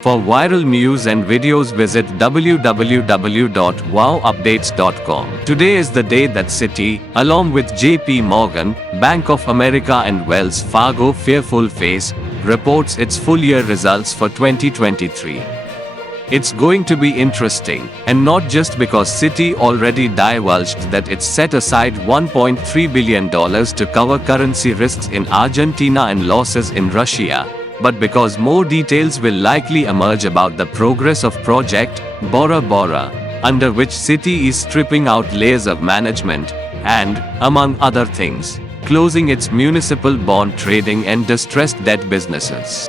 For viral news and videos, visit www.wowupdates.com. Today is the day that Citi, along with JPMorgan, Bank of America and Wells Fargo fearful face, reports its full-year results for 2023. It's going to be interesting, and not just because Citi already divulged that it's set aside $1.3 billion to cover currency risks in Argentina and losses in Russia, but because more details will likely emerge about the progress of Project Bora Bora, under which Citi is stripping out layers of management and, among other things, closing its municipal bond trading and distressed debt businesses.